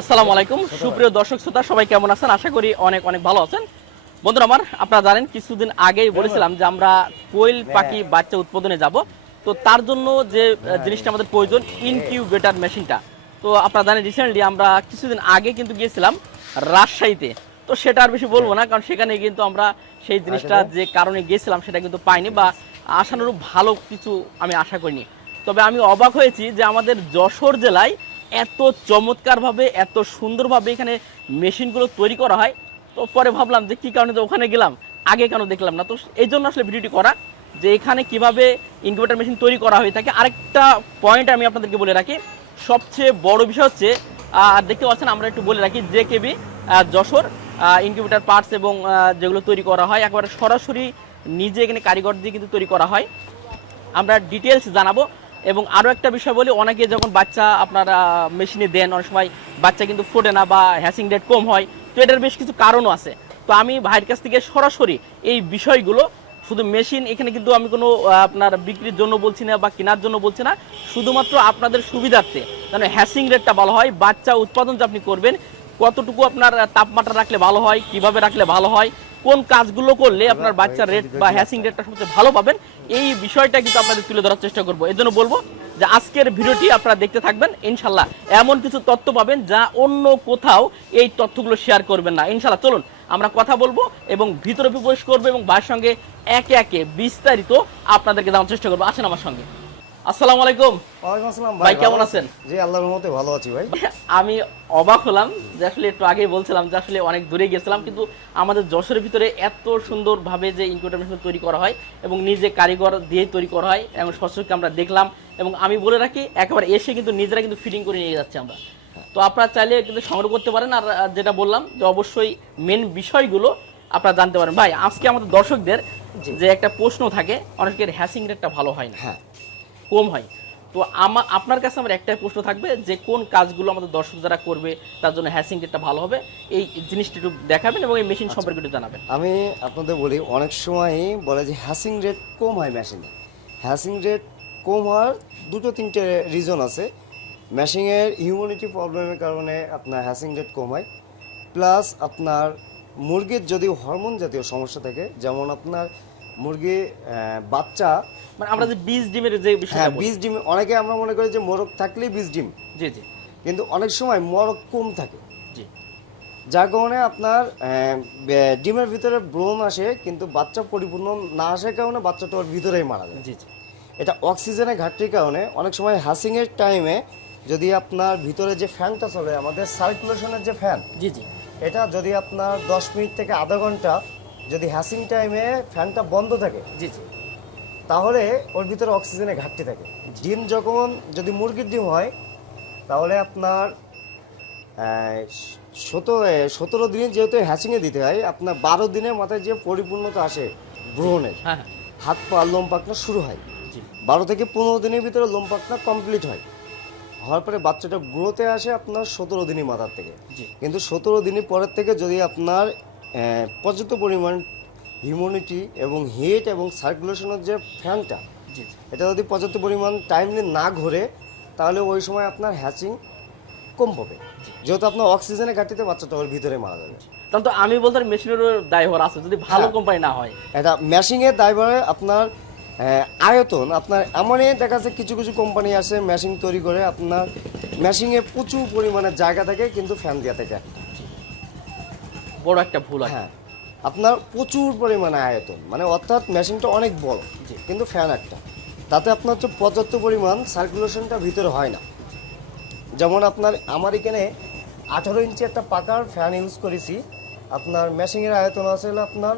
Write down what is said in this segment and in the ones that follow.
আসসালামু আলাইকুম। সুপ্রিয় দর্শক শ্রোতা সবাই কেমন আছেন? আশা করি অনেক অনেক ভালো আছেন। বন্ধুরা আমার আপনারা জানেন কিছুদিন আগেই বলেছিলাম যে আমরা কোয়েল পাখি বাচ্চা উৎপাদনে যাব। তো তার জন্য যে জিনিসটা আমাদের প্রয়োজন ইনকিউবেটার মেশিনটা তো আপনারা জানেন রিসেন্টলি আমরা কিছুদিন আগে কিন্তু গিয়েছিলাম রাজশাহীতে। তো সেটা আর বেশি বলব না কারণ সেখানে কিন্তু আমরা সেই জিনিসটা যে কারণে গিয়েছিলাম সেটা কিন্তু পাইনি বা আশানুরূপ ভালো কিছু আমি আশা করিনি। তবে আমি অবাক হয়েছি যে আমাদের যশোর জেলায় এত চমৎকারভাবে, এত সুন্দরভাবে এখানে মেশিনগুলো তৈরি করা হয়। তো পরে ভাবলাম যে কি কারণে ওখানে গেলাম, আগে কেন দেখলাম না। তো এই জন্য আসলে ভিডিওটি করা, যে এখানে কীভাবে ইনকিউবেটার মেশিন তৈরি করা হয়ে থাকে। আরেকটা পয়েন্ট আমি আপনাদেরকে বলে রাখি, সবচেয়ে বড় বিষয় হচ্ছে দেখতে পাচ্ছেন আমরা একটু বলে রাখি যে কেবি যশোর ইনকিউবেটার পার্টস এবং যেগুলো তৈরি করা হয়, একবারে সরাসরি নিজে এখানে কারিগর দিয়ে কিন্তু তৈরি করা হয়। আমরা ডিটেলস জানাব এবং আরও একটা বিষয় বলি অনেকে যখন বাচ্চা আপনারা মেশিনে দেন অনেক সময় বাচ্চা কিন্তু ফোটে না বা হ্যাসিং রেট কম হয় তো এটার বেশ কিছু কারণও আছে। তো আমি ভাইয়ের কাছ থেকে সরাসরি এই বিষয়গুলো শুধু মেশিন এখানে কিন্তু আমি কোনো আপনার বিক্রির জন্য বলছি না বা কেনার জন্য বলছি না শুধুমাত্র আপনাদের সুবিধার্থে যেন হ্যাসিং রেটটা ভালো হয় বাচ্চা উৎপাদন যে আপনি করবেন কতটুকু আপনার তাপমাত্রা রাখলে ভালো হয় কীভাবে রাখলে ভালো হয় কোন কাজগুলো করলে আপনার বাচ্চার রেট বা হ্যাসিং রেটটা সবচেয়ে ভালো পাবেন এই বিষয়টা কিন্তু আপনাদের তুলে ধরার চেষ্টা করব। জন্য বলব যে আজকের ভিডিওটি আপনারা দেখতে থাকবেন, ইনশাল্লাহ এমন কিছু তথ্য পাবেন যা অন্য কোথাও এই তথ্যগুলো শেয়ার করবেন না। ইনশাল্লাহ, চলুন আমরা কথা বলব এবং ভিতরে প্রবেশ করব এবং বার সঙ্গে একে একে বিস্তারিত আপনাদেরকে জানার চেষ্টা করব। আসেন আমার সঙ্গে। আসসালামু আলাইকুম। ওয়ালাইকুম আসসালাম ভাই, কেমন আছেন? জি আল্লাহর রহমতে ভালো আছি ভাই। আমি অবাক হলাম যে আসলে একটু আগেই বলছিলাম যে আসলে অনেক দূরে গেছিলাম কিন্তু আমাদের যশোরের ভিতরে এত সুন্দরভাবে যে মেশিন তৈরি করা হয় এবং নিজে কারিগর দিয়ে তৈরি করা হয় এবং আমরা দেখলাম এবং আমি বলে রাখি একেবারে এসে কিন্তু নিজেরা কিন্তু ফিটিং করে নিয়ে যাচ্ছে আমরা। তো আপনারা চাইলে কিন্তু সংগ্রহ করতে পারেন আর যেটা বললাম যে অবশ্যই মেন বিষয়গুলো আপনারা জানতে পারেন। ভাই আজকে আমাদের দর্শকদের যে একটা প্রশ্ন থাকে অনেকের হ্যাসিং রেটটা ভালো হয় না। হ্যাঁ। কম হয়। তো আমার আপনার কাছে আমার একটাই প্রশ্ন থাকবে যে কোন কাজগুলো আমাদের দর্শক যারা করবে তার জন্য হ্যাসিং রেটটা ভালো হবে? এই জিনিসটা একটু দেখাবেন এবং এই মেশিন সম্পর্কে একটু জানাবেন। আমি আপনাদের বলি অনেক সময়ই বলে যে হ্যাসিং রেট কম হয় মেশিনে হ্যাসিং রেট কম হওয়ার দুটো তিনটে রিজন আছে। মেশিনের হিউম্যানিটি প্রবলেমের কারণে আপনার হ্যাসিং রেট কম হয়। প্লাস আপনার মুরগির যদি হরমোন জাতীয় সমস্যা থাকে যেমন আপনার মুরগি বাচ্চা মানে আমরা যে বীজ ডিমের যে হ্যাঁ বিষয়টা বলি। বীজ ডিম অনেকে আমরা মনে করি যে মোরগ থাকলেই বীজ ডিম। জি জি। কিন্তু অনেক সময় মরক কম থাকে। জি। যার কারণে আপনার ডিমের ভিতরে ব্রণ আসে কিন্তু বাচ্চা পরিপূর্ণ না আসার কারণে বাচ্চাটা ওর ভিতরেই মারা যায়। জি জি। এটা অক্সিজেনের ঘাটতির কারণে অনেক সময় হাসিংয়ের টাইমে যদি আপনার ভিতরে যে ফ্যানটা চলে আমাদের সার্কুলেশনের যে ফ্যান জি জি। এটা যদি আপনার দশ মিনিট থেকে আধা ঘণ্টা যদি হ্যাসিং টাইমে ফ্যানটা বন্ধ থাকে জি জি। তাহলে ওর ভিতরে অক্সিজেনের ঘাটতি থাকে। ডিম যখন যদি মুরগির ডিম হয় তাহলে আপনার সতেরো সতেরো দিনে যেহেতু হ্যাচিংয়ে দিতে হয় আপনার বারো দিনের মাথায় যে পরিপূর্ণতা আসে গ্রহণের হ্যাঁ হ্যাঁ। হাত পা লোম পাকনা শুরু হয়। বারো থেকে পনেরো দিনের ভিতরে লোম পাকনা কমপ্লিট হয়। হওয়ার পরে বাচ্চাটা গ্রোতে আসে আপনার সতেরো দিনের মাথার থেকে। কিন্তু সতেরো দিনের পরের থেকে যদি আপনার পর্যাপ্ত পরিমাণ হিউম্যানিটি এবং হিট এবং সার্কুলেশনের যে ফ্যানটা এটা যদি পর্যাপ্ত পরিমাণ টাইমলি না ঘোরে তাহলে ওই সময় আপনার হ্যাচিং কম পাবে যেহেতু আপনার অক্সিজেনের ঘাটতিতে বাচ্চাটা ওর ভিতরে মারা যাবে তাহলে তো আমি বলতে পারি মেশিনেরও দায়ভার আছে যদি ভালো হ্যাঁ। কোম্পানি না হয়। এটা মেশিনের ড্রাইভারে আপনার আয়তন আপনার এমনই দেখা যাচ্ছে কিছু কিছু কোম্পানি আছে মেশিন তৈরি করে আপনার মেশিনে প্রচুর পরিমাণে জায়গা থাকে কিন্তু ফ্যান দেওয়া থাকে। বড় একটা ভুল হয় হ্যাঁ। আপনার প্রচুর পরিমাণে আয়তন। মানে অর্থাৎ মেশিনটা অনেক বড়। জি। কিন্তু ফ্যান একটা। তাতে আপনার হচ্ছে পর্যাপ্ত পরিমাণ সার্কুলেশনটা ভিতরে হয় না। যেমন আপনার আমার এখানে আঠারো ইঞ্চি একটা পাকার ফ্যান ইউজ করেছি। আপনার মেশিনের আয়তন আছে আপনার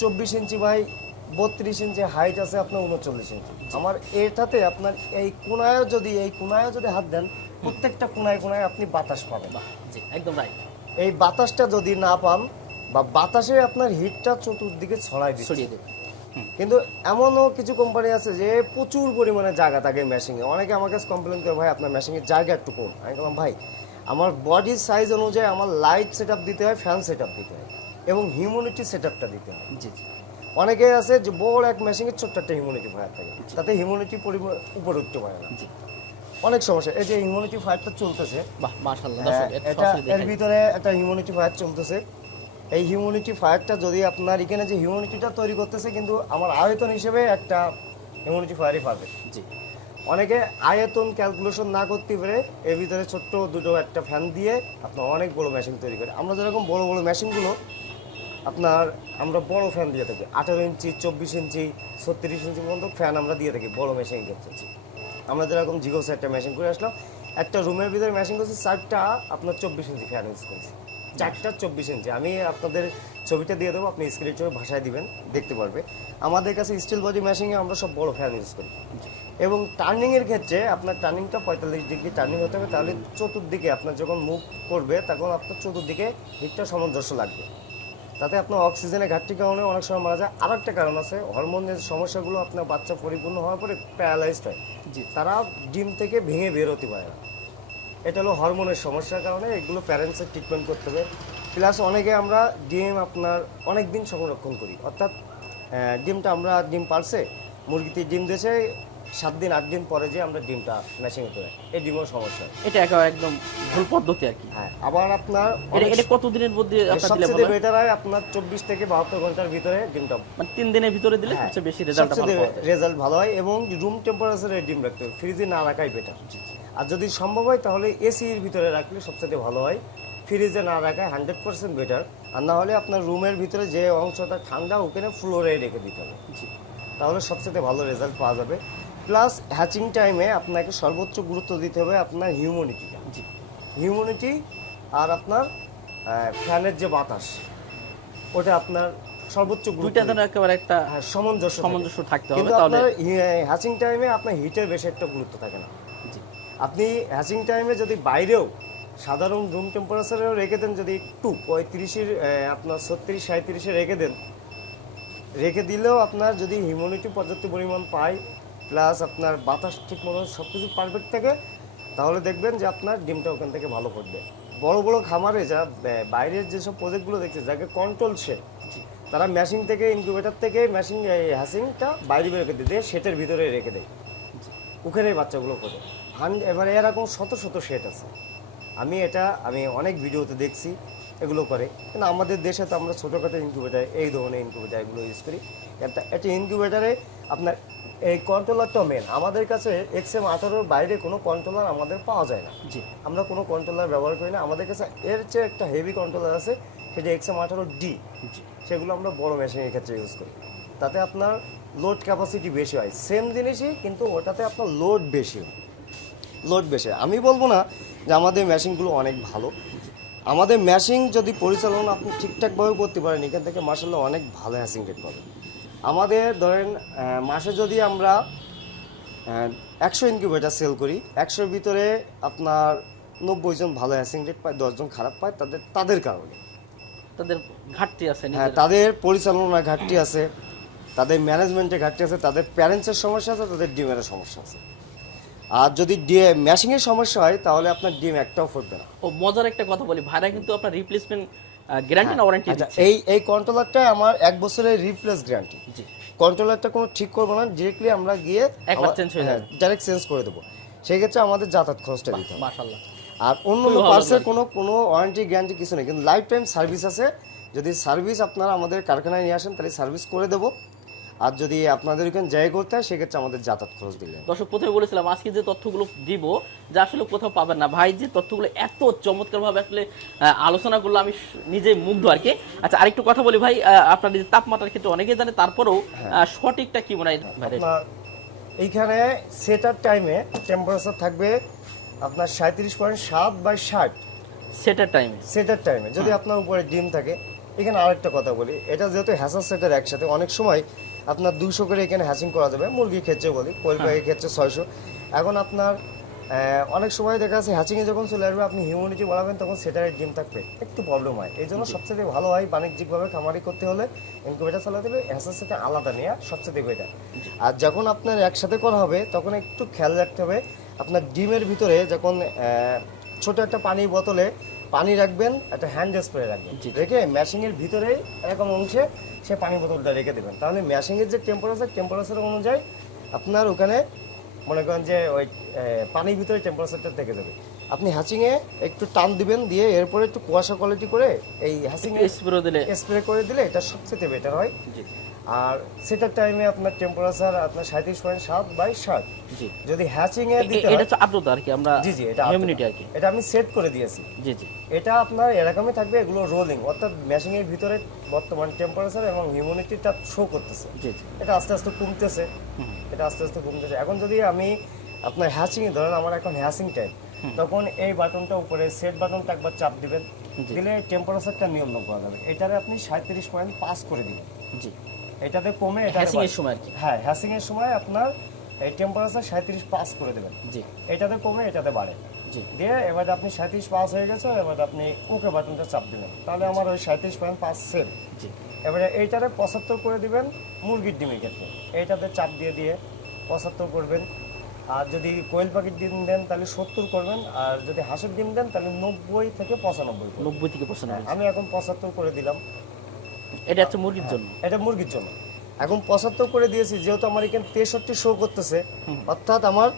চব্বিশ ইঞ্চি বাই বত্রিশ ইঞ্চি হাইট আছে আপনার উনচল্লিশ ইঞ্চি। আমার এটাতে আপনার এই কোনায়ও যদি এই কোনায়ও যদি হাত দেন প্রত্যেকটা কোনায় কোনায় আপনি বাতাস পাবেন। জি একদম রাইট এই বাতাসটা যদি না পান বা বাতাসে আপনার হিটটা চতুর্দিকে ছড়াই দিচ্ছে। ছড়িয়ে দেবে। কিন্তু এমনও কিছু কোম্পানি আছে যে প্রচুর পরিমাণে জায়গা থাকে মেশিনে অনেকে আমার কাছে কমপ্লেন করে ভাই আপনার মেশিনের জায়গা একটু কম। আমি বললাম ভাই আমার বডির সাইজ অনুযায়ী আমার লাইট সেট দিতে হয় ফ্যান সেট দিতে হয় এবং হিউম্যানিটি সেট দিতে হয়। জি জি। অনেকে আছে যে বড় এক মেশিনের ছোট্ট একটা হিউম্যানিটি ফায়ার থাকে। তাতে হিউম্যানিটি উপরে উঠতে পারে না। অনেক সমস্যা। এই যে ইমিউনিটি ফায়ারটা চলতেছে বাহ মাশাআল্লাহ। হ্যাঁ, এটা এর ভিতরে একটা হিউম্যানিটি ফায়ার চলতেছে। এই হিউম্যানিটি ফায়ারটা যদি আপনার এখানে যে হিউম্যানিটিটা তৈরি করতেছে কিন্তু আমার আয়তন হিসেবে একটা হিউম্যানিটি ফায়ারই পাবে। জি। অনেকে আয়তন ক্যালকুলেশন না করতে পারে এর ভিতরে ছোট্ট দুটো একটা ফ্যান দিয়ে আপনার অনেক বড় মেশিন তৈরি করে। আমরা যেরকম বড় বড় মেশিনগুলো আপনার আমরা বড় ফ্যান দিয়ে থাকি। আঠারো ইঞ্চি চব্বিশ ইঞ্চি ছত্রিশ ইঞ্চি পর্যন্ত ফ্যান আমরা দিয়ে থাকি বড় মেশিন ক্ষেত্রে। আমরা যেরকম জিগো একটা মেশিন করে আসলাম একটা রুমের ভিতরে মেশিন করছি চারটা আপনার চব্বিশ ইঞ্চি ফ্যান ইউজ করছি। চারটা চব্বিশ ইঞ্চি আমি আপনাদের ছবিটা দিয়ে দেবো আপনি স্ক্রিন ছবি ভাষায় দিবেন দেখতে পারবে। আমাদের কাছে স্টিল বডি মেশিনে আমরা সব বড় ফ্যান ইউজ করি। এবং টার্নিংয়ের ক্ষেত্রে আপনার টার্নিংটা পঁয়তাল্লিশ ডিগ্রি টার্নিং হতে হবে তাহলে চতুর্দিকে আপনার যখন মুভ করবে তখন আপনার চতুর্দিকে হিটটা সামঞ্জস্য লাগবে। তাতে আপনার অক্সিজেনের ঘাটতির কারণে অনেক সময় মারা যায়। আর একটা কারণ আছে হরমোনের সমস্যাগুলো আপনার বাচ্চা পরিপূর্ণ হওয়ার পরে প্যারালাইজড হয়। জি। তারা ডিম থেকে ভেঙে বের হতে পারে না। এটা হলো হরমোনের সমস্যার কারণে এগুলো প্যারেন্টসের ট্রিটমেন্ট করতে হবে। প্লাস অনেকে আমরা ডিম আপনার অনেক দিন সংরক্ষণ করি। অর্থাৎ ডিমটা আমরা ডিম পারছে মুরগিতে ডিম দিয়েছে সাত দিন আট দিন পরে যে আমরা ডিমটা মেশিনে করে এই ডিমও সমস্যা। এটা একদম ভুল পদ্ধতি আর কি। হ্যাঁ আবার আপনার এটা এটা কতদিনের মধ্যে আপনার দিলে সবচেয়ে বেটার হয়? আপনার চব্বিশ থেকে বাহাত্তর ঘণ্টার ভিতরে ডিমটা মানে তিন দিনের ভিতরে দিলে হ্যাঁ, সবচেয়ে বেশি রেজাল্ট রেজাল্ট ভালো হয়। এবং রুম টেম্পারেচারে ডিম রাখতে হবে। ফ্রিজে না রাখাই বেটার আর যদি সম্ভব হয় তাহলে এসির ভিতরে রাখলে সবচেয়ে ভালো হয়। ফ্রিজে না রাখায় হান্ড্রেড পার্সেন্ট বেটার আর না হলে আপনার রুমের ভিতরে যে অংশটা ঠান্ডা ওখানে ফ্লোরে রেখে দিতে হবে। জি। তাহলে সবচেয়ে ভালো রেজাল্ট পাওয়া যাবে। প্লাস হ্যাচিং টাইমে আপনাকে সর্বোচ্চ গুরুত্ব দিতে হবে আপনার হিউম্যানিটিটা জি। হিউম্যানিটি আর আপনার ফ্যানের যে বাতাস ওটা আপনার সর্বোচ্চ গুরুত্ব দুইটা যেন একেবারে একটা হ্যাঁ, সামঞ্জস্য সামঞ্জস্য থাকতে হবে তাহলে। হ্যাচিং টাইমে আপনার হিটের বেশি একটা গুরুত্ব থাকে না। আপনি হ্যাচিং টাইমে যদি বাইরেও সাধারণ রুম টেম্পারেচারেও রেখে দেন যদি একটু পঁয়ত্রিশের আপনার ছত্রিশ সাঁত্রিশে রেখে দেন রেখে দিলেও আপনার যদি হিউমিডিটি পর্যাপ্ত পরিমাণ পায় প্লাস আপনার বাতাস ঠিক মতো সব কিছু পারফেক্ট থাকে তাহলে দেখবেন যে আপনার ডিমটা ওখান থেকে ভালো করবে। বড় বড় খামারে যা বাইরের যেসব প্রজেক্টগুলো দেখছে যাকে কন্ট্রোল শেড তারা মেশিন থেকে ইনকিউবেটর থেকে মেশিন হ্যাসিংটা বাইরে বের করে দিয়ে সেটের ভিতরে রেখে দেয়। ওখানে বাচ্চাগুলো করে। হান এবারে এরকম শত শত সেট আছে। আমি এটা আমি অনেক ভিডিওতে দেখছি এগুলো করে। কিন্তু আমাদের দেশে তো আমরা ছোটোখাটো ইনকিউবেটার এই ধরনের ইনকিউবেটার এগুলো ইউজ করি। একটা একটা ইনকিউবেটারে আপনার এই কন্ট্রোলারটাও মেন আমাদের কাছে এক্সএম আঠারোর বাইরে কোনো কন্ট্রোলার আমাদের পাওয়া যায় না। জি। আমরা কোনো কন্ট্রোলার ব্যবহার করি না। আমাদের কাছে এর চেয়ে একটা হেভি কন্ট্রোলার আছে সেটা এক্সএম আঠারো ডি জি। সেগুলো আমরা বড় মেশিনের ক্ষেত্রে ইউজ করি। তাতে আপনার লোড ক্যাপাসিটি বেশি হয়। সেম জিনিসই কিন্তু ওটাতে আপনার লোড বেশি হয়। লোড বেশি। আমি বলব না যে আমাদের মেশিনগুলো অনেক ভালো। আমাদের মেশিন যদি পরিচালনা আপনি ঠিকঠাকভাবে করতে পারেন এখান থেকে মার্শাল্লাহ অনেক ভালো হ্যাসিং রেট পাবেন। আমাদের ধরেন মাসে যদি আমরা একশো ইনকিউবেটার সেল করি একশোর ভিতরে আপনার নব্বই জন ভালো হ্যাসিং রেট পায় দশজন খারাপ পায় তাদের তাদের কারণে। তাদের ঘাটতি আছে হ্যাঁ তাদের পরিচালনার ঘাটতি আছে তাদের ম্যানেজমেন্টের ঘাটতি আছে তাদের প্যারেন্টসের সমস্যা আছে তাদের ডিমের সমস্যা আছে। আর যদি ম্যাশিংয়ের সমস্যা হয় তাহলে আপনার ডিম একটাও ফুটবে না। ও মজার একটা কথা বলি ভাইরা কিন্তু আপনার রিপ্লেসমেন্ট গ্যারান্টি না ওয়ারেন্টি আচ্ছা দিচ্ছে। এই এই কন্ট্রোলারটা আমার এক বছরের রিপ্লেস গ্যারান্টি জি। কন্ট্রোলারটা কোনো ঠিক করব না ডিরেক্টলি আমরা গিয়ে একবার change হয়ে যাবে। ডাইরেক্ট চেঞ্জ করে দেবো। সেই ক্ষেত্রে আমাদের যাতায়াত খরচটা দিতে হবে। মাশাআল্লাহ। আর অন্য পার্সের কোনো কোনো ওয়ারেন্টি গ্যারান্টি কিছু নেই। কিন্তু লাইফ টাইম সার্ভিস আছে। যদি সার্ভিস আপনারা আমাদের কারখানায় নিয়ে আসেন তাহলে সার্ভিস করে দেবো। আর যদি আপনাদের ওখানে জায়গা করতে হয় সেক্ষেত্রে আমাদের যাতায়াত খরচ দিলেন দর্শক প্রথমে বলেছিলাম আজকে যে তথ্যগুলো দিব যা আসলে কোথাও পাবেন না। ভাই যে তথ্যগুলো এত চমৎকার ভাবে আসলে আলোচনা করল আমি নিজে মুগ্ধ আর কি। আচ্ছা আরেকটু কথা বলি ভাই আপনার যে তাপমাত্রার ক্ষেত্রে অনেকে জানে তারপরেও সঠিকটা কি মনে হয়? এইখানে সেটার টাইমে টেম্পারেচার থাকবে আপনার সাঁত্রিশ পয়েন্ট সাত বাই ষাট। সেটার টাইমে সেটার টাইমে যদি আপনার উপরে ডিম থাকে এখানে আরেকটা কথা বলি। এটা যেহেতু হ্যাসার সেটার একসাথে অনেক সময় আপনার দুশো করে এখানে হ্যাচিং করা যাবে মুরগির ক্ষেত্রে বলি কোয়েল পাখির ক্ষেত্রে ছয়শো। এখন আপনার অনেক সময় দেখা যাচ্ছে হ্যাচিংয়ে যখন চলে আসবে আপনি হিউমিডিটি বাড়াবেন তখন সেটার ডিম থাকবে। একটু প্রবলেম হয়। এই জন্য সবচেয়ে ভালো হয় বাণিজ্যিকভাবে খামারি করতে হলে ইনকিউবেটার চালাতে হলে হ্যাসার সেটে আলাদা নেওয়া সবচেয়ে বেটার আর যখন আপনার একসাথে করা হবে তখন একটু খেয়াল রাখতে হবে আপনার ডিমের ভিতরে যখন ছোট একটা পানির বোতলে পানি রাখবেন একটা হ্যান্ড স্প্রে রাখবেন। রেখে ম্যাশিংয়ের ভিতরে এরকম অংশে সে পানি বোতলটা রেখে দেবেন। তাহলে ম্যাশিংয়ের যে টেম্পারেচার টেম্পারেচার অনুযায়ী আপনার ওখানে মনে করেন যে ওই পানির ভিতরে টেম্পারেচারটা থেকে যাবে। আপনি হ্যাচিংয়ে একটু টান দিবেন দিয়ে এরপরে একটু কুয়াশা কোয়ালিটি করে এই হ্যাচিংয়ে স্প্রে দিলে। স্প্রে করে দিলে এটা সবচেয়ে বেটার হয়। জি। আর সেটার টাইমে আপনার টেম্পারেচার আপনার সাঁত্রিশ পয়েন্ট সাত বাই ষাট। জি। যদি হ্যাচিংয়ে এ- দিতে এটা হচ্ছে আর্দ্রতা আর কি আমরা জি জি এটা হিউমিডিটি আর কি। এটা আমি সেট করে দিয়েছি। জি জি। এটা আপনার এরকমই থাকবে এগুলো রোলিং অর্থাৎ মেশিনের ভিতরে বর্তমান টেম্পারেচার এবং হিউমিডিটিটা শো করতেছে। জি জি। এটা আস্তে আস্তে কমতেছে। এটা আস্তে আস্তে কমতেছে। এখন যদি আমি আপনার হ্যাচিং ধরেন আমার এখন হ্যাচিং টাইম তখন এই বাটনটা উপরে সেট বাটনটা একবার চাপ দিবেন। দিলে টেম্পারেচারটা নিয়ন্ত্রণ করা যাবে। এটারে আপনি সাঁত্রিশ পয়েন্ট পাস করে দিবেন। জি। এটাতে কমে এটা হ্যাসিং এর সময় আর কি। হ্যাঁ হ্যাচিং এর সময় আপনার এই টেম্পারেচার সাঁত্রিশ পাস করে দেবেন। জি। এটাতে কমে এটাতে বাড়ে। জি। দিয়ে এবার আপনি সাঁত্রিশ পাস হয়ে গেছে এবার আপনি ওকে বাটনটা চাপ দিবেন তাহলে আমার ওই সাঁত্রিশ পয়েন্ট পাঁচ সেল জি। এবারে এইটারে পঁচাত্তর করে দিবেন মুরগির ডিমের ক্ষেত্রে। এইটাতে চাপ দিয়ে দিয়ে পঁচাত্তর করবেন। আর যদি কোয়েল পাখির ডিম দেন তাহলে সত্তর করবেন। আর যদি হাঁসের ডিম দেন তাহলে নব্বই থেকে পঁচানব্বই নব্বই থেকে পঁচানব্বই। আমি এখন পঁচাত্তর করে দিলাম। এটা হচ্ছে মুরগির জন্য। এটা মুরগির জন্য। এখন পঁচাত্তর করে দিয়েছি যেহেতু আমার এখানে তেষট্টি শো করতেছে অর্থাৎ আমার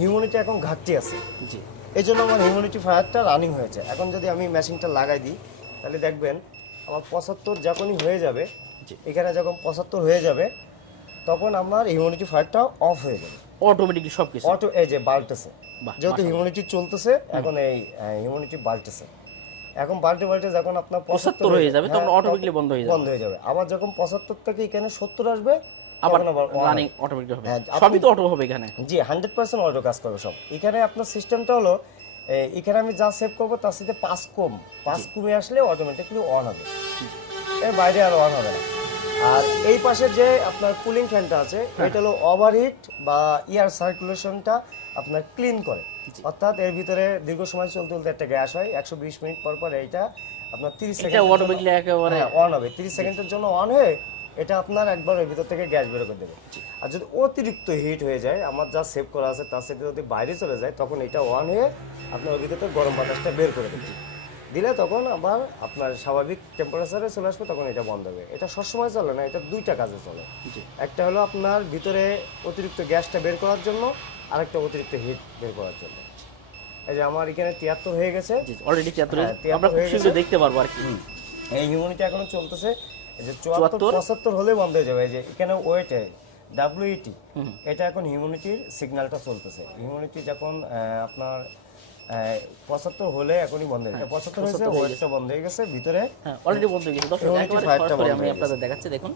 হিউমিনিটি এখন ঘাটতি আছে। জি। এই জন্য আমার হিউমিনিটি ফায়ারটা রানিং হয়েছে। এখন যদি আমি মেশিনটা লাগাই দিই তাহলে দেখবেন আমার পঁচাত্তর যখনই হয়ে যাবে এখানে যখন পঁচাত্তর হয়ে যাবে তখন আমার হিউমিনিটি ফায়ারটা অফ হয়ে যাবে। অটোমেটিকলি সব কিছু অটো এই যে বাল্টেছে যেহেতু হিউমিনিটি চলতেছে এখন এই হিউমিনিটি বাল্টেছে এখন বাল্টে বাল্টে যখন আপনার পঁচাত্তর হয়ে যাবে তখন হ্যাঁ, অটোমেটিকলি বন্ধ হয়ে যাবে। বন্ধ হয়ে যাবে। আবার যখন পঁচাত্তর থেকে এখানে সত্তর আসবে আবার তখন আবার on রানিং অটোমেটিক হবে। হ্যাঁ, সবই তো অটো হবে এখানে। জি হান্ড্রেড পার্সেন্ট অটো কাজ করবে সব। এখানে আপনার সিস্টেমটা হলো এখানে আমি যা সেভ করব তার সাথে পাঁচ কম। পাঁচ কমে আসলে অটোমেটিকলি অন হবে। এর বাইরে আর অন হবে না। আর এই পাশে যে আপনার কুলিং ফ্যানটা আছে এটা হলো ওভারহিট বা ইয়ার সার্কুলেশনটা আপনার ক্লিন করে। অর্থাৎ এর ভিতরে দীর্ঘ সময় চলতে চলতে একটা গ্যাস হয় একশো বিশ মিনিট পর পর এইটা আপনার তিরিশ সেকেন্ড অটোমেটিকলি একেবারে অন হবে। তিরিশ সেকেন্ডের জন্য অন হয়ে এটা আপনার একবার ওই ভিতর থেকে গ্যাস বের করে দেবে। আর যদি অতিরিক্ত হিট হয়ে যায় আমার যা সেভ করা আছে তার সাথে যদি বাইরে চলে যায় তখন এটা অন হয়ে আপনার ওই ভিতর থেকে গরম বাতাসটা বের করে দেবে দিলে তখন আবার আপনার স্বাভাবিক টেম্পারেচারে চলে আসবে তখন এটা বন্ধ হবে। এটা সবসময় চলে না এটা দুইটা কাজে চলে। একটা হলো আপনার ভিতরে অতিরিক্ত গ্যাসটা বের করার জন্য আরেকটা অতিরিক্ত হিট বের করার জন্য। এই যে আমার এখানে তিয়াত্তর হয়ে গেছে। অলরেডি তিয়াত্তর হ্যাঁ, আমরা খুব হয়ে শীঘ্রই দেখতে পারব আর কি। এই হিউমিনিটি এখনও চলতেছে। এই যে চুয়াত্তর? পঁচাত্তর হলে বন্ধ হয়ে যাবে। এই যে এখানে ওয়েট ডাব্লিউইটি এটা এখন হিউমিনিটির সিগন্যালটা চলতেছে। হিউমিনিটি যখন আপনার পঁচাত্তর হলে এখনই বন্ধ হয়ে যাবে পঁচাত্তর হয়েছে ওয়েটটা বন্ধ হয়ে গেছে ভিতরে হ্যাঁ অলরেডি বন্ধ হয়ে গেছে। আমি আপনাদের দেখাচ্ছি দেখুন।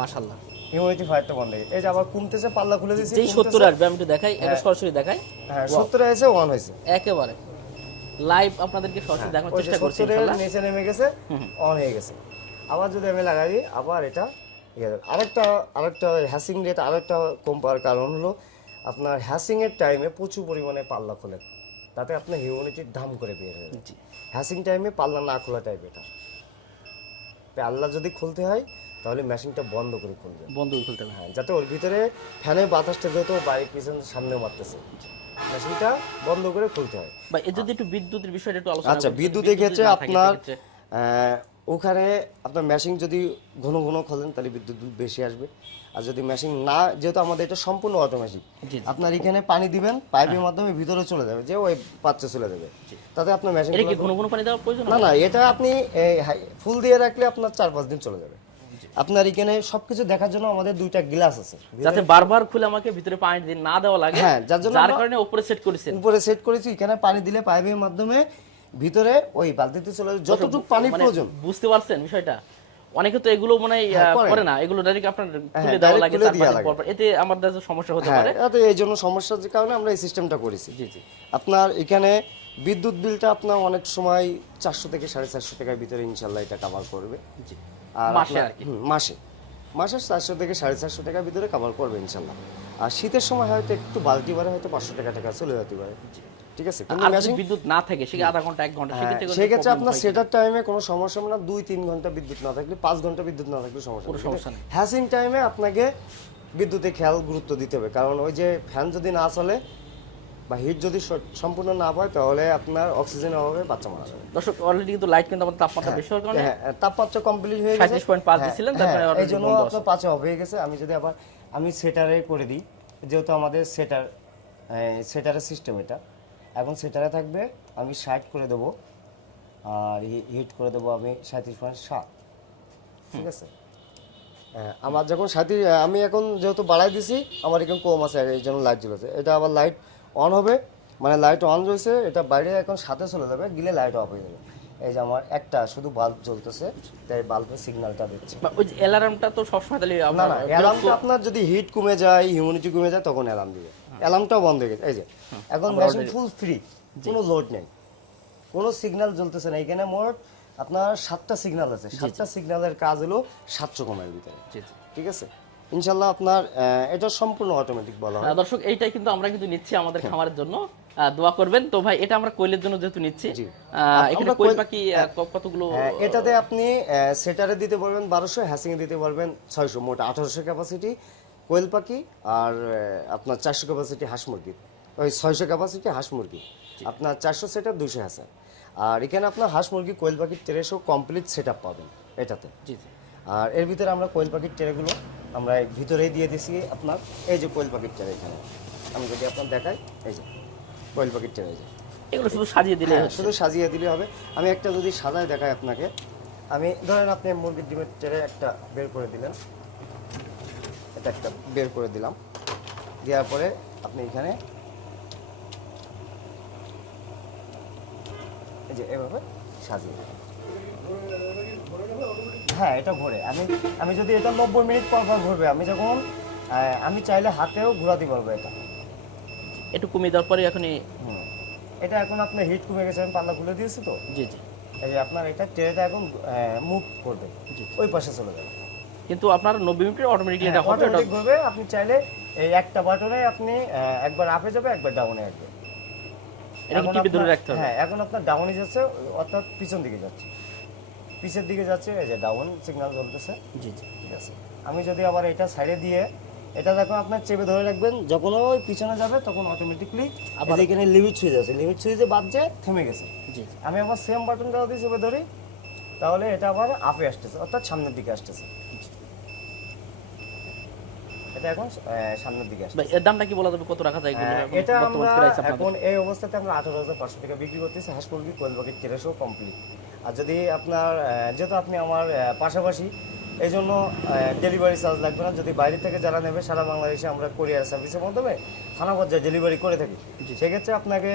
মাশাআল্লাহ। হিউমিনিটি ফায়ারটা বন্ধ হয়ে এই যে আবার কমতেছে পাল্লা খুলে দিয়েছি যেই সত্তর আসবে আমি একটু দেখাই এটা সরাসরি দেখাই। হ্যাঁ সত্তর হয়েছে ওয়ান হয়েছে। একেবারে। লাইভ আপনাদেরকে সরাসরি দেখানোর চেষ্টা করছি ইনশাআল্লাহ। নিচে নেমে গেছে অন হয়ে গেছে। আবার যদি আমি লাগাই দিই আবার এটা ইয়ে আরেকটা আরেকটা হ্যাসিং রেট আরেকটা কম পাওয়ার কারণ হলো আপনার হ্যাসিং এর টাইমে প্রচুর পরিমাণে পাল্লা খোলে। তাতে আপনার হিউমিনিটির দাম করে বের হয়ে হ্যাসিং টাইমে পাল্লা না খোলা টাইপ এটা পাল্লা যদি খুলতে হয় তাহলে মেশিনটা বন্ধ করে খুলবেন বন্ধ করে খুলতে হবে। হ্যাঁ যাতে ওর ভিতরে ফ্যানের বাতাসটা যত বাইরে পিছন সামনে মারতেছে মেশিনটা বন্ধ করে খুলতে হয়। বা এ যদি একটু বিদ্যুতের বিষয়টা একটু আলোচনা আচ্ছা বিদ্যুতের ক্ষেত্রে না থাকে আপনার ওখানে আপনার মেশিন যদি ঘন ঘন খোলেন তাহলে বিদ্যুৎ বেশি আসবে। আর যদি মেশিন না যেহেতু আমাদের এটা সম্পূর্ণ অটোমেটিক। আপনার এখানে পানি দিবেন পাইপের মাধ্যমে ভিতরে চলে যাবে যে ওই পাত্রে চলে যাবে। তাতে আপনার মেশিন এটা কি ঘন ঘন পানি দেওয়ার প্রয়োজন না না এটা আপনি ফুল দিয়ে রাখলে আপনার চার পাঁচ দিন চলে যাবে। আপনার এখানে সবকিছু দেখার জন্য আমাদের দুইটা গ্লাস আছে। যাতে বারবার খুলে আমাকে ভিতরে পানি দিয়ে না দেওয়া লাগে হ্যাঁ, যার জন্য যার কারণে উপরে সেট করেছেন। উপরে সেট করেছি এখানে পানি দিলে পাইপের মাধ্যমে ভিতরে ওই বালতিতে চলে যতটুকু পানি মানে প্রয়োজন। বুঝতে পারছেন বিষয়টা? অনেকে তো এগুলো মনে করে। না এগুলো ডাইরেক্ট আপনার খুলে হ্যাঁ, দেওয়া লাগে খুলে দেওয়া দিন লাগে। এতে আমাদের সমস্যা হতে হ্যাঁ পারে। এতে এই জন্য সমস্যার কারণে আমরা এই সিস্টেমটা করেছি। জি জি। আপনার এখানে বিদ্যুৎ বিলটা আপনার অনেক সময় চারশো থেকে সাড়ে চারশো টাকার ভিতরে ইনশাল্লাহ এটা কাভার করবে। জি। আর মাসে মাসে। মাসে চারশো থেকে সাড়ে চারশো টাকার ভিতরে কাভার করবে ইনশাল্লাহ। আর শীতের সময় হয়তো একটু বালতি বারে হয়তো পাঁচশো টাকা টাকা চলে যেতে পারে। ঠিক আছে? কিন্তু আর যদি মেশিন বিদ্যুৎ না থাকে আধা ঘণ্টা এক ঘণ্টা সেক্ষেত্রে কোনো সেক্ষেত্রে problem আপনার সেটার টাইমে কোনো সমস্যা না দুই তিন ঘণ্টা বিদ্যুৎ না থাকলে পাঁচ ঘণ্টা বিদ্যুৎ না থাকলে সমস্যা কোনো সমস্যা নেই। হ্যাসিং টাইমে আপনাকে বিদ্যুতে খেয়াল গুরুত্ব দিতে হবে। কারণ ওই যে ফ্যান যদি না চলে বা হিট যদি সম্পূর্ণ না পায় তাহলে আপনার অক্সিজেন অভাবে বাচ্চা মারা যাবে। দর্শক অলরেডি কিন্তু লাইট কিন্তু আমাদের তাপমাত্রা বেশি হওয়ার কারণে হ্যাঁ, তাপমাত্রা কমপ্লিট হয়ে গেছে। 37.5 হ্যাঁ, দিছিলেন, হ্যাঁ, তারপরে এই জন্য আপনার পাঁচে অফ হয়ে গেছে। আমি যদি আবার আমি সেটারে করে দিই যেহেতু আমাদের সেটার সেটারের সিস্টেম এটা এখন সেটারে থাকবে আমি ষাট করে দেবো আর হিট করে দেবো আমি সাঁত্রিশ পয়েন্ট সাত। ঠিক আছে? হ্যাঁ, আমার যখন সাথী আমি এখন যেহেতু বাড়াই দিছি আমার এখন কম আছে এই জন্য লাইট জ্বলেছে এটা আবার লাইট অন হবে মানে লাইট অন রয়েছে এটা বাইরে এখন সাথে চলে যাবে গিলে লাইট অফ হয়ে যাবে। এই যে আমার একটা শুধু বাল্ব জ্বলতেছে তাই বাল্বের সিগন্যালটা দিচ্ছে। ওই যে অ্যালার্মটা তো সবসময় তাহলে না না অ্যালার্মটা আপনার যদি হিট কমে যায় হিউমিডিটি কমে যায় তখন অ্যালার্ম দিবে। অ্যালার্মটাও বন্ধ হয়ে গেছে। এই যে এখন মেশিন ফুল ফ্রি কোনো লোড নেই। কোনো সিগন্যাল জ্বলতেছে না এখানে মোট আপনার সাতটা সিগন্যাল আছে। সাতটা সিগন্যালের কাজ হলো সাতশো কমের ভিতরে। ঠিক আছে? ইনশাল্লাহ আপনার এটা সম্পূর্ণ অটোমেটিক বলা হয়। দর্শক এইটাই কিন্তু আমরা কিন্তু নিচ্ছি আমাদের খামারের জন্য। দোয়া করবেন। তো ভাই এটা আমরা কোয়েলের জন্য যেহেতু নিচ্ছি। এখানে কোয়েল পাখি কতগুলো হ্যাঁ, এটাতে আপনি সেটারে দিতে পারবেন বারোশো হ্যাসিংয়ে দিতে পারবেন ছয়শো মোট আঠারোশো ক্যাপাসিটি কোয়েল পাখি আর আপনার চারশো ক্যাপাসিটি হাঁস মুরগি। ওই ছয়শো ক্যাপাসিটি হাঁস মুরগি। আপনার চারশো সেটার দুশো হ্যাসার। আর এখানে আপনার হাঁস মুরগি কোয়েল পাখির ট্রেসও কমপ্লিট সেট পাবেন এটাতে। জি জি। আর এর ভিতরে আমরা কোয়েল পাখির ট্রেগুলো আমরা এই ভিতরেই দিয়ে দিছি আপনার এই যে কোয়েল ট্রে এখানে। আমি যদি আপনার দেখাই এই যে কোয়েল ট্রে এই যে। এগুলো শুধু সাজিয়ে দিলে হ্যাঁ, শুধু সাজিয়ে দিলে হবে। আমি একটা যদি সাজায় দেখাই আপনাকে আমি ধরেন আপনি মুরগির ডিমের টেরে একটা বের করে দিলেন। এটা একটা বের করে দিলাম। দেওয়ার পরে আপনি এখানে এই যে এভাবে সাজিয়ে দিলেন। হ্যাঁ এটা ঘোরে। আমি আমি যদি এটা নব্বই মিনিট পর পর ঘুরবে আমি যখন আমি চাইলে হাতেও ঘোরাতে পারব এটা। একটু কমিয়ে দেওয়ার পরে এখনই হুম। এটা এখন আপনার হিট কমে গেছে আমি পাল্লা খুলে দিয়েছি তো? জি জি। এই যে আপনার এটা ট্রেটা এখন মুভ করবে। ওই পাশে চলে যাবে। কিন্তু আপনার নব্বই মিনিটের অটোমেটিকলি এটা হবে অটোমেটিক ঘুরবে। আপনি চাইলে এই একটা বাটনে আপনি একবার আপে যাবে একবার ডাউনে আসবে এটা কি এখন টিপে ধরে রাখতে হবে। হ্যাঁ এখন আপনার ডাউনে যাচ্ছে অর্থাৎ পিছন দিকে যাচ্ছে। পিছের দিকে যাচ্ছে এই যে ডাউন সিগন্যাল চলতেছে জি জি। ঠিক আছে। আমি যদি আবার এটা সাইডে দিয়ে এটা দেখো আপনার চেপে ধরে রাখবেন যখন ওই পিছনে যাবে তখন অটোমেটিকলি আবার এখানে লিমিট সুইচ আছে লিমিট সুইচে বাদ যে থেমে গেছে। জি। আমি আবার সেম বাটনটা দিয়ে চেপে ধরি তাহলে এটা আবার আপে আসতেছে অর্থাৎ সামনের দিকে আসতেছে। এটা এখন সামনের দিকে আসছে। এর দামটা কি বলা যাবে? কত রাখা যায় এটা আমরা এখন এই অবস্থাতে আমরা আঠারো হাজার পাঁচশো টাকা বিক্রি করতেছি। হাঁস মুরগি কোয়েল পাখির তেরোশো কমপ্লিট আর যদি আপনার যেহেতু আপনি আমার পাশাপাশি এই জন্য ডেলিভারি চার্জ লাগবে না। যদি বাইরে থেকে যারা নেবে সারা বাংলাদেশে আমরা কোরিয়ার সার্ভিসের মাধ্যমে থানা পর্যায়ে ডেলিভারি করে থাকি। সেক্ষেত্রে আপনাকে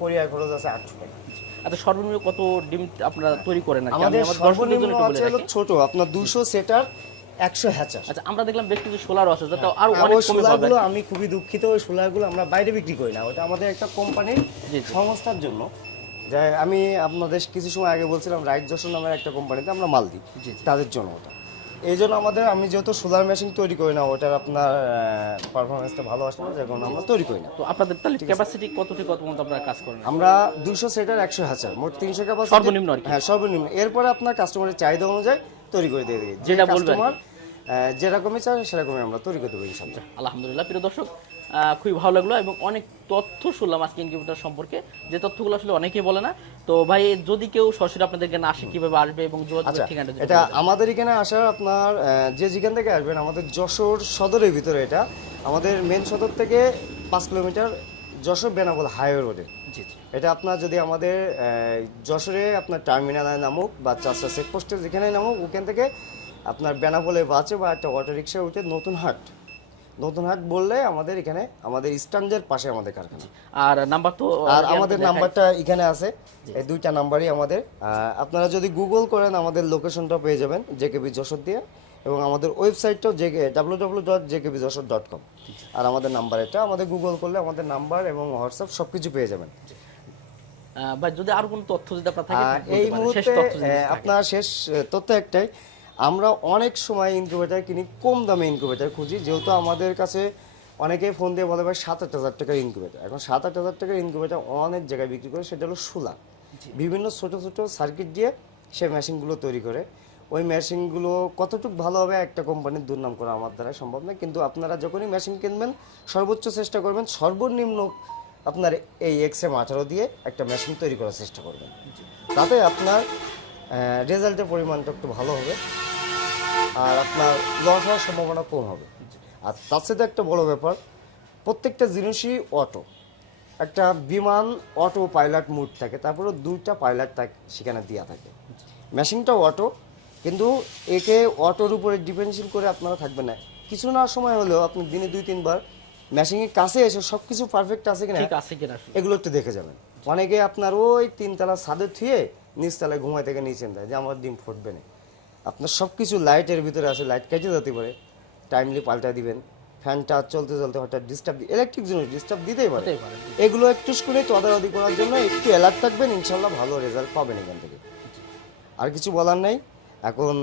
কোরিয়ার খরচ আছে আটশো টাকা। আচ্ছা সর্বনিম্ন কত ডিম আপনারা তৈরি করেন আমাদের সর্বনিম্ন। ছোট আপনার দুশো সেটার একশো হ্যাচার আচ্ছা আমরা দেখলাম বেশ কিছু সোলারও আছে যাতে আর অনেক সোলারগুলো আমি খুবই দুঃখিত ওই সোলারগুলো আমরা বাইরে বিক্রি করি না। ওটা আমাদের একটা কোম্পানির। সংস্থার জন্য। যে আমি আপনাদের কিছু সময় আগে বলছিলাম রাইট যশোর নামের একটা কোম্পানিতে আমরা মাল দিই। তাদের জন্য ওটা এই জন্য আমাদের আমি যেহেতু সোলার মেশিন তৈরি করি না ওটার আপনার পারফরমেন্সটা ভালো আসে না যেমন আমরা তৈরি করি না। তো আপনাদের তাহলে ক্যাপাসিটি কত থেকে কত পর্যন্ত আপনারা কাজ করেন? আমরা দুশো সেটার একশো হাজার মোট তিনশো ক্যাপাসিটি সর্বনিম্ন হ্যাঁ সর্বনিম্ন। এরপরে আপনার কাস্টমারের চাহিদা অনুযায়ী তৈরি করে দিয়ে দিই। যেটা বলবেন। যেরকমই চায় সেরকমই আমরা তৈরি করে দেবো ইনশাল্লাহ আলহামদুলিল্লাহ প্রিয় দর্শক খুবই ভালো লাগল এবং অনেক তথ্য শুনলাম আজকে ইনকিউবেটার সম্পর্কে। যে তথ্যগুলো আসলে অনেকেই বলে না। তো ভাই যদি কেউ সরাসরি আপনাদের এখানে আসে কীভাবে আসবে এবং আচ্ছা এটা আমাদের এখানে আসার আপনার যে যেখান থেকে আসবেন আমাদের যশোর সদরের ভিতরে এটা। আমাদের মেন সদর থেকে পাঁচ কিলোমিটার যশোর বেনাপোল হাইওয়ে রোডে এটা আপনার যদি আমাদের যশোরে আপনার টার্মিনালে নামুক বা চারশা চেকপোস্টে যেখানে নামুক ওখান থেকে আপনার বেনাপোলে বাসে বা একটা অটো রিক্সা উঠে নতুন হাট। নতুন হাট বললে আমাদের এখানে আমাদের স্ট্যান্ডের পাশে আমাদের কারখানা। আর নাম্বার তো আর আমাদের নাম্বারটা এখানে আছে। এই দুইটা নাম্বারই আমাদের। আপনারা যদি গুগল করেন আমাদের লোকেশনটা পেয়ে যাবেন জেকেবি যশোর দিয়ে। এবং আমাদের ওয়েবসাইটটাও J W W dot JKB Jessore dot com আর আমাদের নাম্বার এটা আমাদের গুগল করলে আমাদের নাম্বার এবং হোয়াটসঅ্যাপ সব কিছু পেয়ে যাবেন। ভাই যদি আর কোনো তথ্য যদি আপনার থাকে এই। মুহূর্তে। আপনার শেষ তথ্য একটাই আমরা অনেক সময় ইনকিউবেটার কিনি কম দামে ইনকিউবেটার খুঁজি। যেহেতু আমাদের কাছে অনেকেই ফোন দিয়ে বলে ভাই সাত আট হাজার টাকার ইনকিউবেটার এখন সাত আট হাজার টাকার ইনকিউবেটার অনেক জায়গায় বিক্রি করে সেটা হলো সুলা। বিভিন্ন ছোট ছোট সার্কিট দিয়ে সে মেশিনগুলো তৈরি করে। ওই মেশিনগুলো কতটুকু ভালো হবে একটা কোম্পানির দুর্নাম করা আমার দ্বারা সম্ভব না কিন্তু আপনারা যখনই মেশিন কিনবেন সর্বোচ্চ চেষ্টা করবেন সর্বনিম্ন আপনার এই এক্স এম আঠারো দিয়ে একটা মেশিন তৈরি করার চেষ্টা করবেন। তাতে আপনার রেজাল্টের পরিমাণটা একটু ভালো হবে। আর আপনার লস হওয়ার সম্ভাবনা কম হবে। আর তার সাথে একটা বড় ব্যাপার প্রত্যেকটা জিনিসই অটো একটা বিমান অটো পাইলট মুড থাকে তারপরে দুইটা পাইলট থাকে সেখানে দেওয়া থাকে। মেশিনটাও অটো কিন্তু একে অটোর উপরে ডিপেন্ডশীল করে আপনারা থাকবেন না। কিছু না সময় হলেও আপনি দিনে দুই তিনবার মেশিনের কাছে এসে সব কিছু পারফেক্ট আছে কিনা আছে কিনা এগুলো একটু দেখে যাবেন। অনেকে আপনার ওই তিনতলা ছাদে থুয়ে নিচতলায় ঘুমাই থেকে নিচেন দেয় যে আমার ডিম ফুটবে না। আপনার সব কিছু লাইটের ভিতরে আছে লাইট কেটে যেতে পারে। টাইমলি পাল্টা দিবেন ফ্যানটা চলতে চলতে হঠাৎ ডিস্টার্ব ইলেকট্রিক জিনিস ডিস্টার্ব দিতেই পারে। এগুলো একটু করে তদারকি করার জন্য একটু অ্যালার্ট থাকবেন ইনশাল্লাহ ভালো রেজাল্ট পাবেন এখান থেকে। আর কিছু বলার নাই। এখন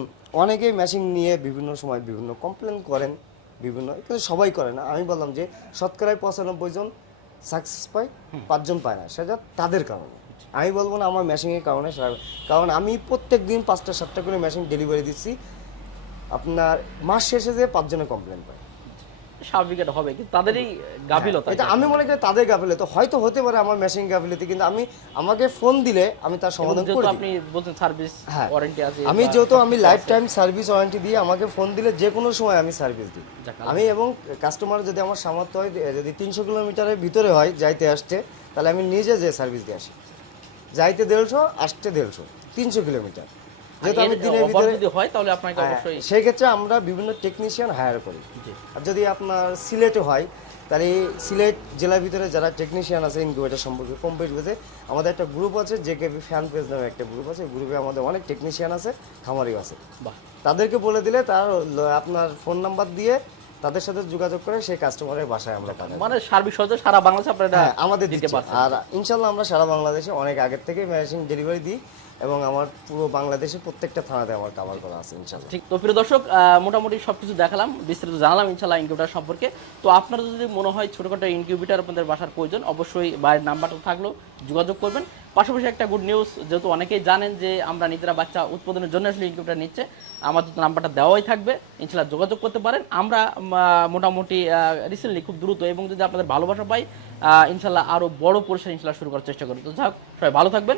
অনেকেই মেশিন নিয়ে বিভিন্ন সময় বিভিন্ন কমপ্লেন করেন বিভিন্ন কিন্তু সবাই করে না। আমি বললাম যে শতকরায় পঁচানব্বই জন সাকসেস পায় পাঁচজন পায় না সেটা তাদের কারণে। আমি বলব না আমার মেশিনের কারণে সেটা- কারণ আমি প্রত্যেক দিন পাঁচটা সাতটা করে মেশিন ডেলিভারি দিচ্ছি। আপনার মাস শেষে যে পাঁচজনে কমপ্লেন পায় স্বাভাবিক এটা হবে কিন্তু তাদেরই গাফিলতা। এটা আমি মনে করি তাদের গাফিলতি। হয়তো হতে পারে আমার মেশিন গাফিলতি কিন্তু আমি আমাকে ফোন দিলে আমি তার সমাধান করে আপনি বলছেন সার্ভিস হ্যাঁ। ওয়ারেন্টি আছে আমি যেহেতু আমি লাইফ টাইম সার্ভিস ওয়ারেন্টি দিয়ে আমাকে ফোন দিলে যে কোনো সময় আমি সার্ভিস দিই। আমি এবং কাস্টমার যদি আমার সামর্থ্য হয় যদি তিনশো কিলোমিটারের ভিতরে হয় যাইতে আসতে তাহলে আমি নিজে যে সার্ভিস দিয়ে আসি। যাইতে দেড়শো আসতে দেড়শো তিনশো কিলোমিটার। যেহেতু আমি দিনের ভিতরে যদি হয় তাহলে আপনাকে হ্যাঁ, অবশ্যই সেই ক্ষেত্রে আমরা বিভিন্ন টেকনিশিয়ান হায়ার করি। আর যদি আপনার সিলেটে হয় তাহলে সিলেট জেলার ভিতরে যারা টেকনিশিয়ান আছে ইনকিউবেটার সম্পর্কে কম বেশ বুঝে। আমাদের একটা গ্রুপ আছে যে কে ফ্যান পেজ নামে একটা গ্রুপ আছে। গ্রুপে আমাদের অনেক টেকনিশিয়ান আছে খামারিও আছে। তাদেরকে বলে দিলে তার আপনার ফোন নাম্বার দিয়ে তাদের সাথে যোগাযোগ করে সেই কাস্টমারের বাসায় আমরা পাঠাই মানে সার্ভিস হচ্ছে সারা বাংলাদেশ আপনারা হ্যাঁ আমাদের দিতে পারছেন। আর ইনশাআল্লাহ আমরা সারা বাংলাদেশে অনেক আগের থেকে মেশিন ডেলিভারি দিই। এবং আমার পুরো বাংলাদেশে প্রত্যেকটা থানাতে আমার কাভার করা আছে ইনশাল্লাহ ঠিক, তো প্রিয় দর্শক মোটামুটি সবকিছু দেখালাম, বিস্তারিত জানালাম ইনশাল্লাহ ইনকিউবেটার সম্পর্কে। তো আপনার যদি মনে হয় ছোটখাটো ইনকিউবেটার আপনাদের বাসার প্রয়োজন, অবশ্যই বাইরের নাম্বারটা থাকল, যোগাযোগ করবেন। পাশাপাশি একটা গুড নিউজ যেহেতু অনেকেই জানেন যে আমরা নিজেরা বাচ্চা উৎপাদনের জন্য আসলে ইনকিউবেটার নিচ্ছে, আমাদের নাম্বারটা দেওয়াই থাকবে ইনশাল্লাহ যোগাযোগ করতে পারেন। আমরা মোটামুটি রিসেন্টলি খুব দ্রুত এবং যদি আপনাদের ভালোবাসা পাই ইনশাল্লাহ আরও বড় পরিসরে ইনশাল্লাহ শুরু করার চেষ্টা করি। তো যাক, সবাই ভালো থাকবেন।